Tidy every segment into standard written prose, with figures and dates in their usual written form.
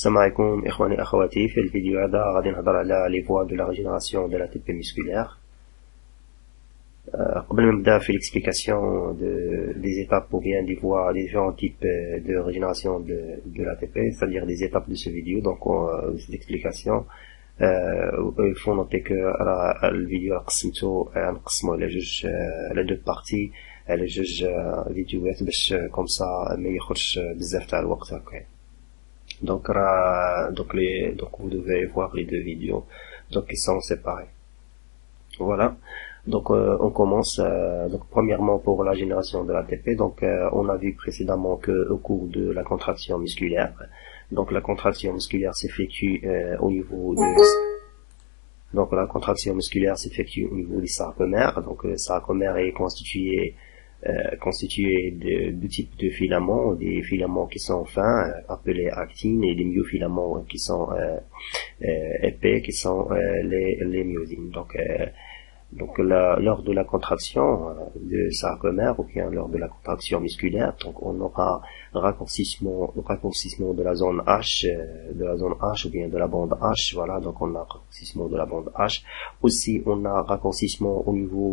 السلام عليكم إخواني أخواتي. في الفيديو هذا غادي نهضر على لي فوا دو لا ريجينيراسيون دو لا تي بي مسكولير. قبل ما نبدا في l'explication des étapes ou bien des voies, des différents types de régénération de l'ATP, c'est-à-dire des étapes de ce vidéo. Donc cette explication, il faut noter que الفيديو نقسمو على deux parties, على جوج فيديوهات باش كومسا ما ياخذش بزاف تاع الوقت هكا. Donc vous devez voir les deux vidéos donc qui sont séparées. Voilà. Donc on commence donc premièrement pour la génération de l'ATP. Donc on a vu précédemment que au cours de la contraction musculaire, donc la contraction musculaire s'effectue au niveau de la contraction musculaire s'effectue au niveau du sarcomère. Donc le sarcomère est constitué de deux types de filaments, des filaments qui sont fins appelés actines et des myofilaments qui sont épais qui sont les myosines. Donc lors de la contraction de sarcomère ou bien lors de la contraction musculaire, donc on aura raccourcissement de la zone H, ou bien de la bande H. Voilà, donc on a raccourcissement de la bande H. Aussi on a raccourcissement au niveau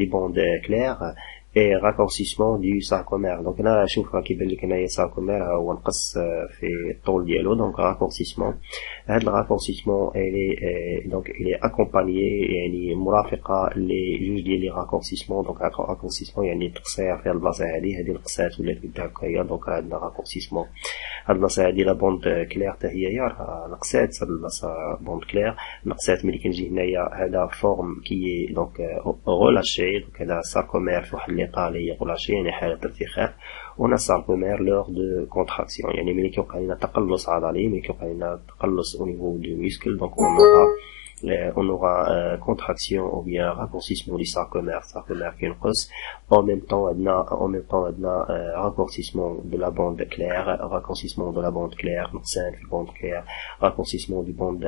des bandes claires et raccourcissement du sarcomère. Donc هنا شوف راه كيبان لك هنايا sarcomère هو نقص في الطول ديالو. donc raccourcissement, هذا الرaccourcissement il est accompagné يعني مرافقه لجوج ديال لي raccourcissement. donc raccourcissement يعني تقصير في البلاصه هذه القصات ولات قدام هكايا. donc عندنا raccourcissement هاد البلاصه هادي لا بوند كلير حتى هي راه نقصات. هاد البلاصه بوند كلير نقصات. ملي كنجي هنايا هذا فورم كي دونك غولاشي. دونك هذا ساركومير في واحد ليطا اللي هي غولاشي يعني حاله ارتخاء. ونا ساركومير لور دو كونتراكسيون يعني ملي كيوقع لنا تقلص عضلي، ملي كيوقع لنا تقلص او نيفو دو ميسكل. دونك on aura contraction ou bien raccourcissement du sarcomère qui نقص. en même temps عندنا raccourcissement de la bande claire, raccourcissement de la bande claire نقصان في bande claire, raccourcissement du bande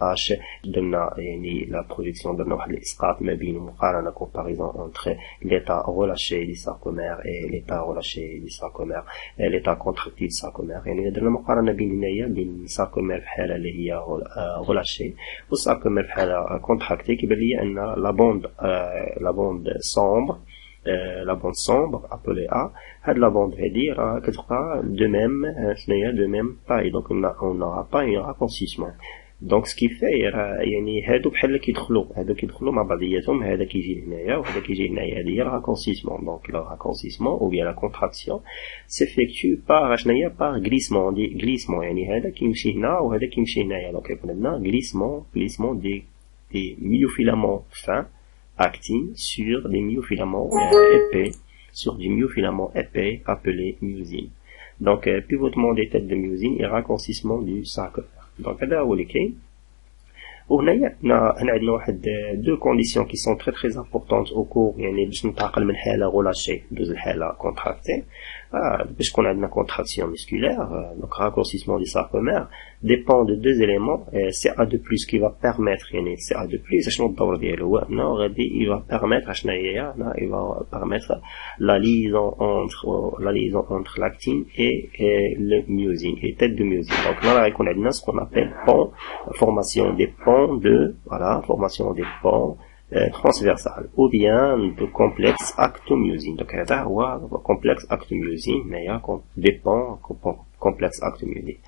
H. درنا يعني la projection درنا واحد الاسقاط ما بين مقارنه comparaison entre l'état relâché du sarcomère et l'état relâché du sarcomère, l'état contractile du sarcomère. يعني درنا مقارنه بين sarcomère في حاله اللي هي relâché والساركومير في حالة كونتراكتي. كيبان ليا ان لا بوند sombre appelée A. هاد لا بوند هادي راه كتبقى دو ميم شناهي دو ميم طاي. دونك on n'aura pas un raccourcissement. دونك سكي في يعني هادو بحال كيدخلوا مع بعضياتهم. هذا كيجي هنايا وهذا كيجي هنايا. هذه هي الراكونسيسمون. دونك لو راكونسيسمون او بيان لا كونتراكسيون سيفيكتو بار شناهي بار غليسمون يعني هذا كيمشي هنا وهذا كيمشي هنايا. دونك يكون عندنا غليسمون دي ميوفيلامون فان actine sur des myofilaments épais, appelés myosines. Donc pivotement des têtes de myosine et raccourcissement du sarcomère. Donc هذا هو اللي كاين. وهنايا عندنا واحد deux conditions qui sont très très importantes au cours يعني باش ننتقل من حاله غولاشي ندوز لحاله كونتراكتي. باش يكون عندنا contraction musculaire, donc raccourcissement du sarcomère dépend de deux éléments. CA2+ qui va permettre يعني CA2+ شنو الدور ديالو هو انه غادي il va permettre شنو هي il va permettre la liaison entre l'actine et le myosine et tête de myosine. donc là غيكون عندنا ce qu'on appelle pont, formation des ponts transversal ou bien de complexe actomyosine. donc هذا هو complexe actomyosine هنايا dépend complexe actomyosine.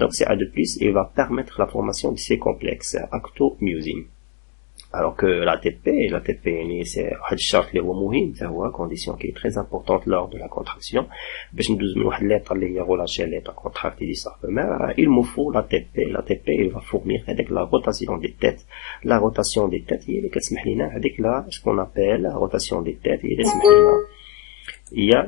donc CA2+ il va permettre la formation de ces complexes actomyosine. alors que l'ATP يعني c'est واحد الشرط اللي هو مهم حتى هو condition qui est très importante lors de la contraction. باش ندوز من واحد ليطا اللي هي غولاشي ليطا كونتراكتي دي sarcomère, il me faut l'ATP il va fournir avec la rotation des têtes. la rotation des têtes هي اللي كتسمح لينا هذيك لا ce qu'on appelle la rotation des têtes هي اللي تسمح لينا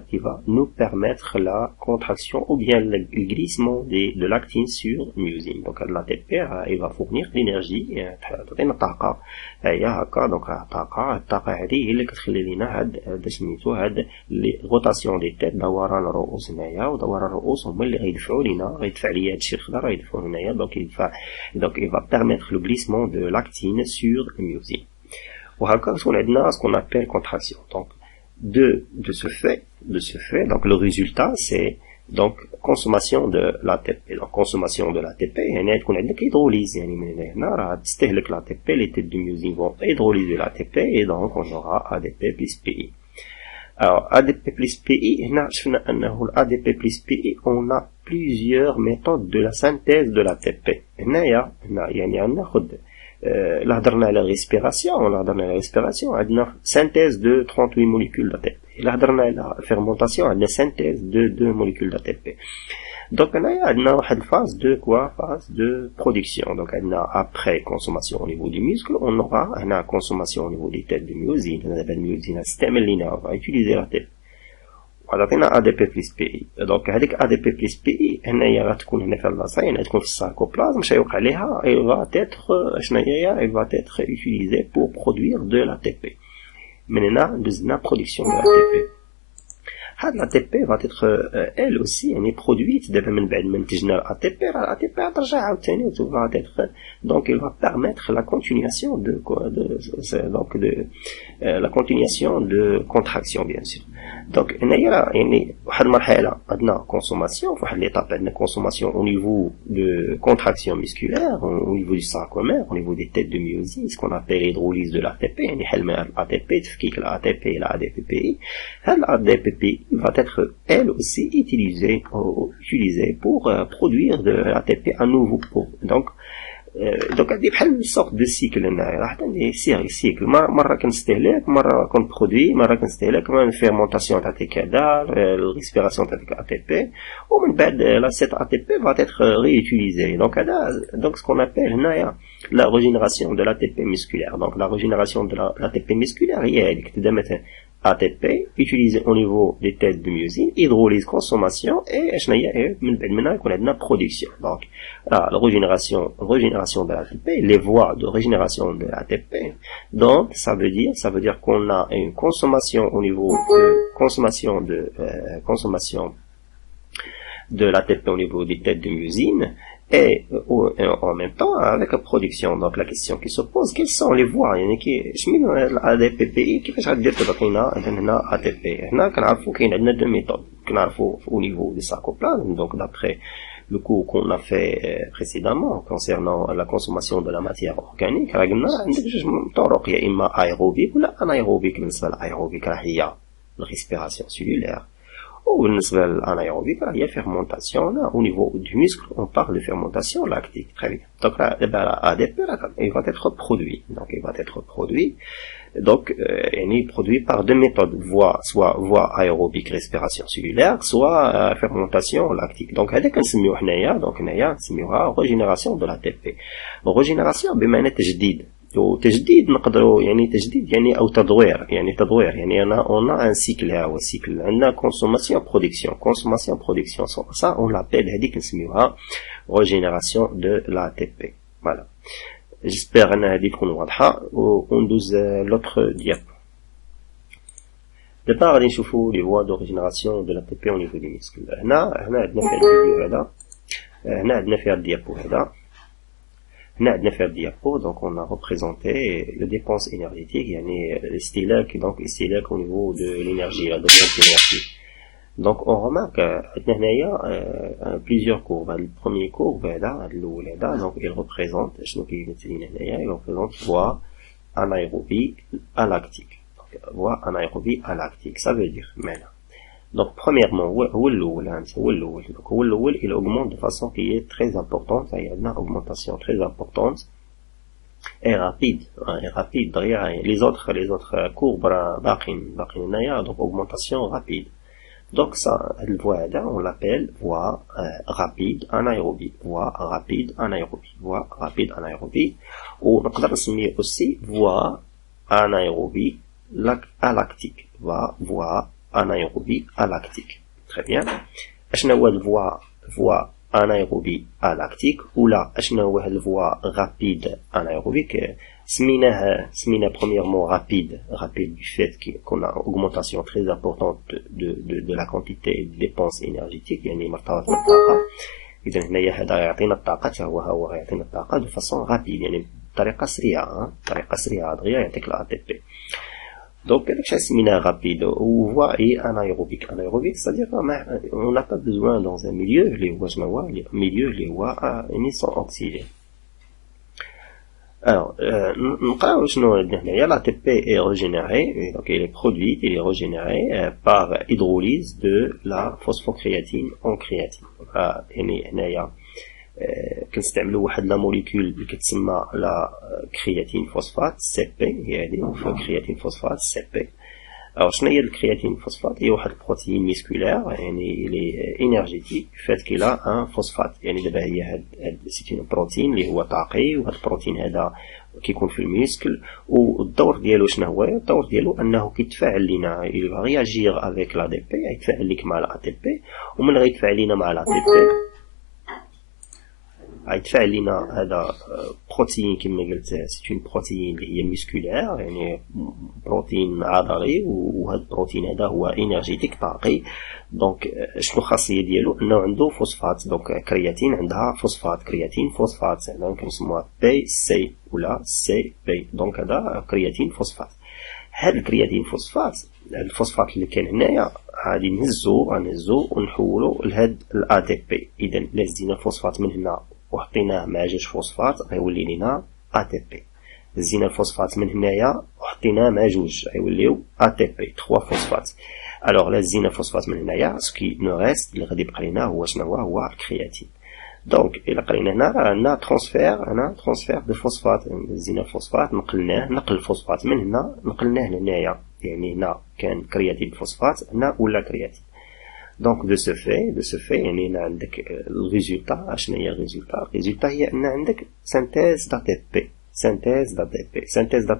qui va nous permettre la contraction ou bien le glissement de l'actine sur myosine. donc l'ATP il va fournir l'énergie تعطينا الطاقه هي هكا. دونك الطاقه هذه هي اللي كتخلي لينا هاد سميتو هاد لي روتاسيون دي تيت دوران الرؤوس هنايا. ودوران الرؤوس هما اللي غيدفعوا ليا هادشي الخضر غيدفعوا هنايا. donc il va permettre le glissement de l'actine sur myosine. وهكا تكون عندنا ce qu'on appelle contraction. donc de ce fait, donc le résultat c'est Donc consommation de l'ATP. Donc consommation de l'ATP يعني تكون عندك hydrolyse يعني من هنا راه تستهلك l'ATP, les têtes de myosine vont hydrolyser l'ATP et donc on aura ADP plus PI. Alors ADP plus PI هنا شفنا أنه ADP plus PI on a plusieurs méthodes de la synthèse de l'ATP. هنا يعني غناخد là هضرنا على respiration عندنا synthèse de 38 molécules d'ATP. là هضرنا على fermentation عندنا synthèse de 2 molécules d'ATP. donc هنايا عندنا واحد phase de quoi, phase de production. donc عندنا après consommation au niveau du muscle on aura هنا consommation au niveau des têtes de myosine. هذا الميوزين استعمل لينا on va utiliser l'ATP وعطينا ADP plus PI. donc هذيك ADP plus PI هنايا غتكون هنا في اللاصين غتكون في الساركوبلازم شي يوقع ليها elle va être شناهي elle va être utilisée pour produire de l'ATP. من هنا دزنا production de l'ATP. هاد l'ATP va être elle aussi يعني produite دابا من بعد ما نتجنا l'ATP راه l'ATP غترجع عاوتاني و va être donc elle va permettre la continuation de la continuation de contraction bien sûr. donc هنايا يعني واحد المرحله عندنا consommation في واحد l'étape عندنا consommation au niveau de contraction musculaire au niveau du sarcomère au niveau des têtes de myosine ce qu'on appelle hydrolyse de l'ATP يعني حل من l'ATP تفكيك l'ATP et la ADPPI. هاد l'ADPPI va être elle aussi utilisée pour produire de l'ATP à nouveau donc هادي بحال sorte de cycle هنايا راه عندي cycle مره كنستهلك مره كنبرودوي مره كنستهلك من fermentation تاعتي كذا الريسبيراسيون تاعتك ATP ومن بعد la cette ATP va être réutilisée. donc هذا donc ce qu'on appelle هنايا la régénération de l'ATP musculaire. donc la régénération de l'ATP musculaire هي هذيك تبدا مثلا ATP utilisé au niveau des têtes de myosine, hydrolyse, consommation et من بعد منها يكون عندنا production. donc la régénération de l'ATP, les voies de régénération de l'ATP. donc ça veut dire qu'on a une consommation au niveau de consommation de l'ATP au niveau des têtes de myosine et en même temps avec la production. donc la question qui se pose, quelles sont les voies يعني شمن الADPPI كيفاش غادير تعطينا هنا ATP. هنا كنعرفوا كاين عندنا deux méthodes كنعرفوا au niveau du sarcoplasme. donc d'après le cours qu'on a fait précédemment concernant la consommation de la matière organique راه قلنا عندك جوج طرق يا اما aérobique ولا anaérobique. بالنسبه للايروبيك راه هي الريسبيراسيون cellulaire وبالنسبة للأنايروبيك هي fermentation. Là, au niveau du muscle, on parle de fermentation lactique. Très bien. Donc là, l'ADP, il va être produit. Donc, il va être produit. donc produit par deux méthodes, soit voie aérobique respiration cellulaire, soit fermentation lactique. donc هذاك نسميوه حنايا donc هنايا نسميوها régénération de l'ATP. régénération بمعنى تجديد وتجديد نقدروا يعني تجديد يعني او تدوير يعني انا on a un cycle هو cycle عندنا consommation production ça on l'appelle هذيك نسميوها régénération de l'ATP. voilà. j'espère ان هذه تكون واضحه وندوز l'autre diapo. دابا غادي نشوفوا les voies de régénération de l'ATP au niveau du muscle. هنا عندنا في الفيديو هذا هنا عندنا في الديابو هذا هنا عندنا في الديابو. donc on a représenté le dépense énergétique يعني الاستهلاك donc استهلاك au niveau de l'énergie la dépense énergétique. donc on remarque عندنا هنايا plusieurs courbes. le premier courbe هذا الاول هذا donc il représente شنو كيمثل لنا هنايا il représente voie anaérobie à lactique. donc voie anaérobie à lactique ça veut dire maintenant donc premièrement هو الاول il augmente de façon qui est très importante. il y a une augmentation très importante et rapide derrière les autres courbes باقين هنايا donc augmentation rapide. donc ça la voie là on l'appelle voie rapide anaérobie ونقدر نسميه aussi voie anaérobie à lactique. voie anaérobie à lactique. très bien. اشنا هو الفوا anaérobie à lactique ولا اشنا هو الفوا rapide anaérobique. سمينا premièrement rapide du fait qu'on a augmentation très importante de la quantité de dépenses énergétiques يعني مرتبط بالطاقة. اذا هنايا هذا يعطينا الطاقة هو يعطينا الطاقة de façon rapide يعني بطريقة سريعة دغيا يعطيك ال ATP. Donc, c'est rapide, ou voie et anaérobique. Anaérobique, c'est-à-dire qu'on n'a pas besoin dans un milieu, les voies sans oxygène. Alors, l'ATP est régénéré, donc il est régénéré par hydrolyse de la phosphocréatine en créatine. كنستعملوا واحد لا موليكول اللي كتسمى لا كرياتين فوسفات سي بي، هي هذه كرياتين فوسفات سي بي. Alors, شنو هي الكرياتين فوسفات؟ هي واحد البروتين ميسكولير، يعني اللي انرجيتيك فات كيلا ان فوسفات. يعني دابا هي هاد سيتي بروتين اللي هو طاقي، وهاد البروتين هذا كيكون في الميسكل، والدور ديالو شنو هو؟ الدور ديالو انه كيتفاعل لينا رياجير افيك لا دي بي، يتفاعل لك مع لا تي بي، ومن غيتفاعل لينا مع لا تي بي غيتفاعل لينا هذا بروتين كما قلت سي اون بروتين اللي هي ميسكولير، يعني بروتين عضلي، وهذا البروتين هذا هو انرجيتيك طاقي. دونك شنو الخاصيه ديالو؟ انه عنده فوسفات. دونك كرياتين عندها فوسفات، كرياتين فوسفات هنا كنسموها بي سي ولا سي بي. دونك هذا كرياتين فوسفات. هذا الكرياتين فوسفات، الفوسفات اللي كان هنايا غادي نهزو ونحولو لهاد الا تي بي. اذا الا زدنا فوسفات من هنا وحطيناه مع جوج فوسفات غيولي لينا ا تي بي. زينا الفوسفات من هنايا وحطيناه مع جوج غيوليو ا تي بي 3 فوسفات. الوغ لا زينا الفوسفات من هنايا سكي نو ريست اللي غادي يبقى لينا هو شنو هو الكرياتين. دونك الى قرينا هنا راه عندنا ترانسفير دو فوسفات. زينا الفوسفات نقل الفوسفات من هنا نقلناه لهنايا، يعني هنا كان كرياتين فوسفات، هنا ولا كرياتين. Donc de ce fait يعني هنا عندك الريزولتا. شنو هي الريزولتا؟ هي ان عندك سينتيز د'a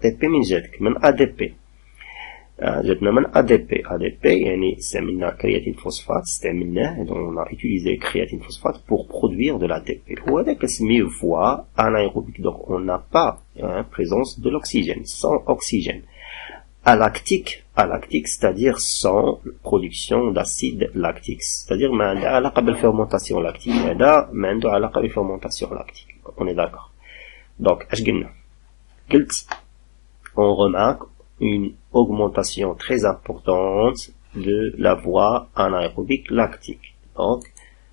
تي بي من جاتك من ا دي بي. جاتنا من ا دي بي يعني استعملنا كرياتين فوسفات، استعملناه دون utiliser كرياتين فوسفات pour produire de l'ATP. وهذا كنسميه voie anaérobique. Donc on n'a pas présence de l'oxygène, sans oxygène. Alactique, c'est-à-dire sans production d'acide lactique, c'est-à-dire ما عنده علاقة بالفرمونتاسيون لاكتيك. هذا ما عنده علاقة بالفرمونتاسيون لاكتيك. On est d'accord. Donc اش قلت on remarque une augmentation très importante de la voie anaérobique lactique. Donc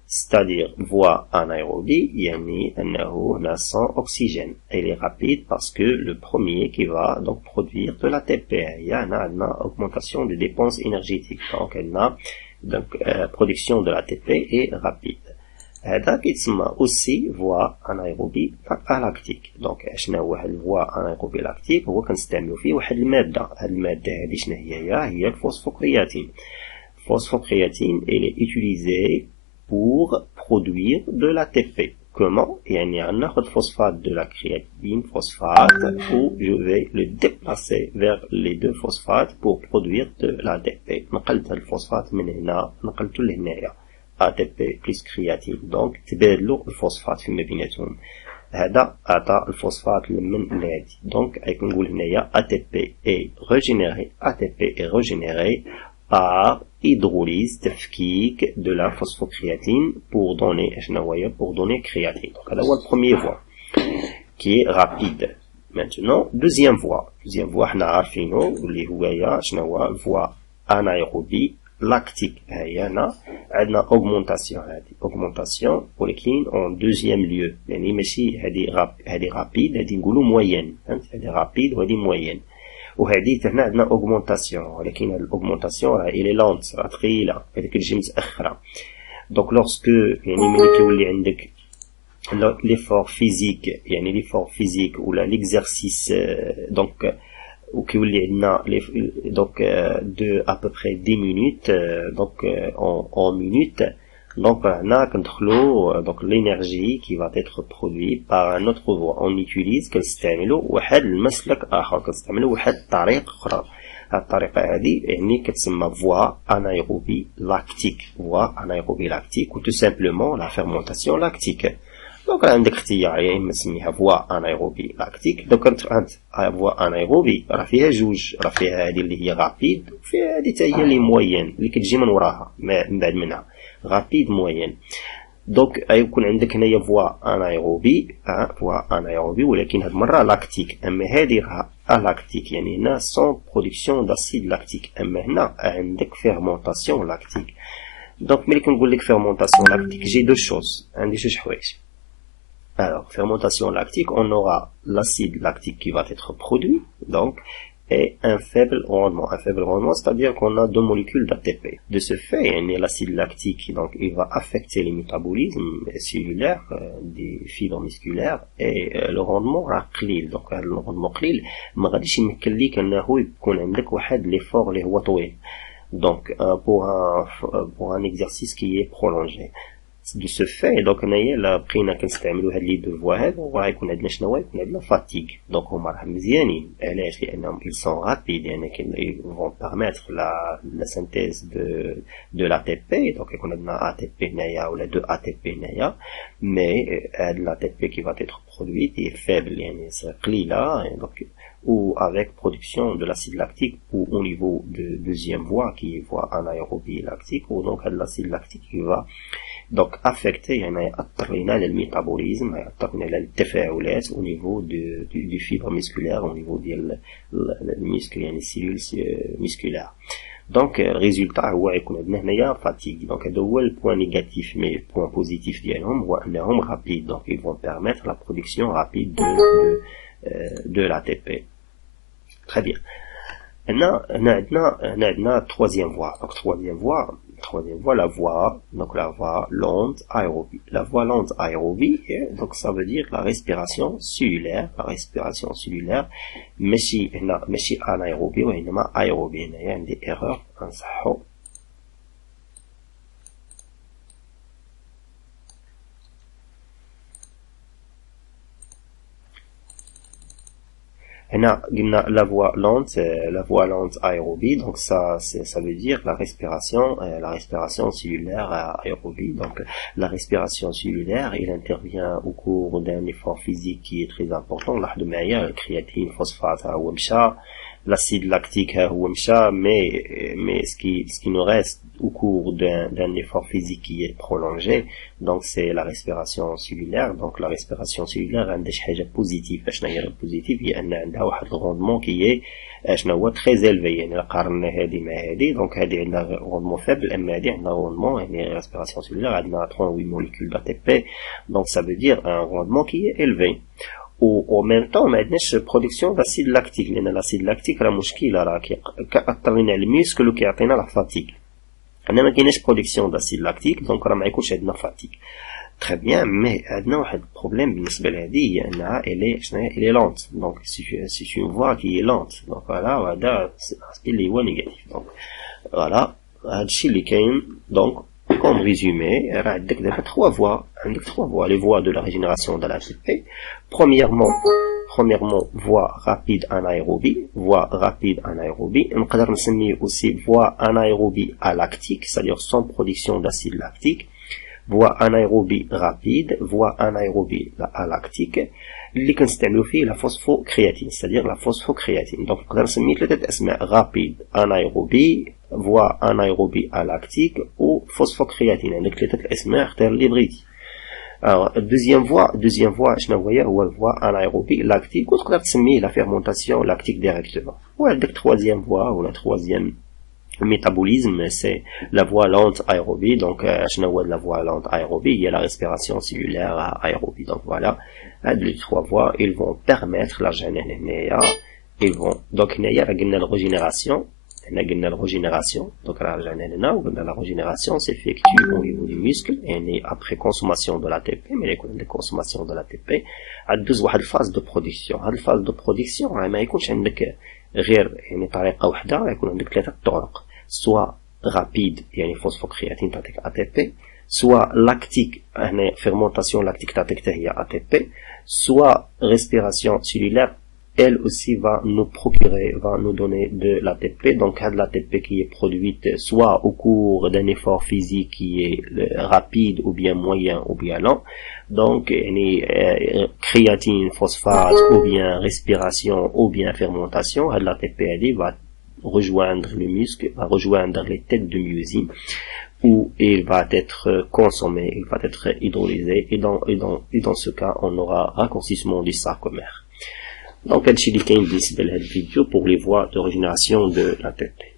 c'est-à-dire voie anaérobie, yani هنا sans oxygène. Elle est rapide parce que le premier qui va donc produire de l'ATP, il y a une augmentation de dépenses énergétiques. Donc donc production de l'ATP est rapide. هذا كيتسمى aussi voie anaérobie lactique. donc شنو هو واحد الvoie anaérobie lactique؟ هو كنستعملوا فيه واحد الماده. هذه الماده هذه شنو هي الفوسفوكرياتين. الفوسفوكرياتين elle est utilisée pour produire de l'ATP. Comment? يعني غناخد phosphate de la créatine phosphate où je vais le déplacer vers les deux phosphates pour produire de l'ATP. نقلت الفوسفات من هنا نقلته لهنايا ATP plus créatine. donc تبادلوا الفوسفات فيما بيناتهم. هذا عطى الفوسفات من لهادي. donc غنقول هنايا ATP est régénéré par hydrolyse تفكيك de la phosphocréatine pour donner créatine. Donc, là, le premier voie qui est rapide. Maintenant, deuxième voie, حنا عارفينه اللي هو شنو هو voie anaérobie lactique. هنا عندنا augmentation ولكن en deuxième lieu. يعني ماشي هذه rapide، هذه نقولوا moyenne. هذه rapide وهذه moyenne. وهذه هنا عندنا اوغمونطاسيون، ولكن الاوغمونطاسيون راه الي لونت، راه ثقيله، هذيك كتجي متاخره. دونك لورسكو يعني ملي كيولي عندك ليفور فيزيك، يعني ليفور فيزيك ولا ليكزارسيس، دونك وكيولي عندنا دونك دو ابوبري 10 مينوت، دونك en minute. Donc là, donc l'énergie qui va être produite par un autre voie, on utilise كنستعملوا واحد المسلك آخر، كنستعملوا واحد الطريقة أخرى. هاد الطريقة هذه يعني كتسمى voie anaérobie lactique ou tout simplement la fermentation lactique. donc عندك اختيار، يا إما تسميها voie anaérobie lactique. donc عند voie anaérobie راه فيها جوج، راه فيها هذه اللي هي rapide، وفيها هذه حتى هي اللي موين اللي كتجي من وراها من بعد منها. rapide moyenne. دونك يكون عندك هنايا فوا انايروبي فوا انايروبي ولكن هاد المره لاكتيك، اما هذه راها الاكتيك يعني هنا سون برودكسيون داسيد لاكتيك، اما هنا عندك فيرمونطاسيون لاكتيك. دونك ملي كنقول لك فيرمونطاسيون لاكتيك جي دو شوز، عندي جوج حوايج. Alors, fermentation lactique, on aura l'acide lactique qui va être produit, donc, et un faible rendement. Un faible rendement, c'est-à-dire qu'on a 2 molécules d'ATP. De ce fait, l'acide lactique, donc, il va affecter le métabolisme cellulaire des fibres musculaires et le rendement قليل. Donc, le rendement قليل, ما غاديش يمكن ليك انه يكون عندك واحد l'effort اللي هو طويل. Donc, pour un exercice qui est prolongé. De ce fait, donc هنايا لا بقينا كنستعملوا هاد لي دو فوا هادو وغيكون عندنا شنو يكون عندنا فاتيغ. دونك هما راه مزيانين علاش؟ لانهم ils sont rapides يعني ils vont permettre la synthèse de l'ATP. donc يكون عندنا ATP هنايا ولا 2 ATP هنايا، مي هاد l'ATP qui va être produite est faible يعني قليله. donc ou avec production de l'acide lactique ou au niveau de deuxième voie qui est voie anaérobie lactique, ou donc l'acide lactique qui va donc affecter يعني يأثر لنا على الميتابوليزم، يأثر لنا على التفاعلات au niveau du fibre musculaire au niveau ديال الميسكل يعني السيلول musculaire. donc résultat هو يكون عندنا هنايا fatigue. donc هذا هو البوان نيجاتيف. مي البوان بوزيتيف ديالهم هو انهم rapide. donc ils vont permettre la production rapide de l'ATP. Très bien. هنا عندنا troisième voie. donc troisième voie, la voie lente aérobie. La voie lente aérobie, donc ça veut dire la respiration cellulaire. ماشي anaérobie وإنما aérobie. هنا عندي erreur نصحو. قلنا la voie lente aérobie. donc ça veut dire la respiration cellulaire aérobie. donc la respiration cellulaire, il intervient au cours d'un effort physique qui est très important. لاحظوا معايا الكرياتين phosphate هو مشى، l'acide lactique هو مشى، mais ce qui nous reste au cours d'un effort physique qui est prolongé, donc c'est la respiration cellulaire. donc la respiration cellulaire عندها شي حاجه بوزيتيف. شنو هي البوزيتيف؟ هي ان عندها واحد الغوندمون كي شنو هو très élevé. يعني قارنا هذه مع هذه، donc هذه عندها غوندمون فaible، اما هذه عندها غوندمون يعني respiration cellulaire عندنا 38 molécules d'ATP. donc ça veut dire un rendement qui est élevé. و en même temps ما عندناش برودكسيون d'acide lactique، لان l'acide lactique راه مشكله، راه كيأثر لنا على الميسكل وكيعطينا لا فاتيغ. عندنا ما كايناش برودكسيون d'acide lactique، دونك راه ما يكونش عندنا فاتيغ. très bien. مي عندنا واحد البروبليم بالنسبه لهذه، هي انها elle est lente. donc c'est une voie qui est lente. donc voilà وهذا اللي هو نيجاتيف. donc voilà هادشي اللي كاين. donc comme résumé راه عندك دابا 3 voies. عندك 3 voies. les voies de la régénération de l'ATP. premièrement voie rapide anaérobie. نقدر نسميه aussi voie anaérobie alactique, c'est-à-dire sans production d'acide lactique. voie anaérobie rapide, voie anaérobie alactique اللي كنستعملوا فيه la phosphocréatine, c'est-à-dire la phosphocréatine. donc نقدر نسميه 3 اسماء: rapide, anaérobie, voie anaérobie alactique ou phosphocréatine. عندك 3 اسماء، اختار اللي بغيتي. alors deuxième voie شنو هي؟ هو voie anaérobie lactique، وتقدر تسميه la fermentation lactique directement. وعندك troisième voie ou la troisième métabolisme, c'est la voie lente aérobie. donc شنو هو la voie lente aérobie؟ هي la respiration cellulaire aérobie. donc voilà les 3 voies ils vont permettre la هنايا ils vont donc هنايا قلنا الرégénération. قلنا الرégénération. donc رجعنا هنا وقلنا la régénération s'effectue au niveau du muscle يعني après consommation de l'ATP. mais يكون عندك consommation de l'ATP عندوز واحد الفاز دو برودكسيون. هاد الفاز دو برودكسيون ما يكونش عندك غير يعني طريقه واحده، يكون عندك 3 طرق: سوا رابيد يعني فوسفوكرياتين تعطيك ATP، سوا لاكتيك هنا فيرمونطاسيون لاكتيك تعطيك حتى هي ATP، سوا respiration cellulaire elle aussi va nous donner de l'ATP. donc l'ATP qui est produite soit au cours d'un effort physique qui est rapide ou bien moyen ou bien lent. donc créatine, phosphate ou bien respiration ou bien fermentation. l'ATP va rejoindre le muscle, va rejoindre les têtes de myosine où il va être consommé, il va être hydrolysé, et dans ce cas, on aura raccourcissement du sarcomère. Donc, هادشي اللي كاين بالنسبة لهاد الفيديو pour les voies de régénération de la tête.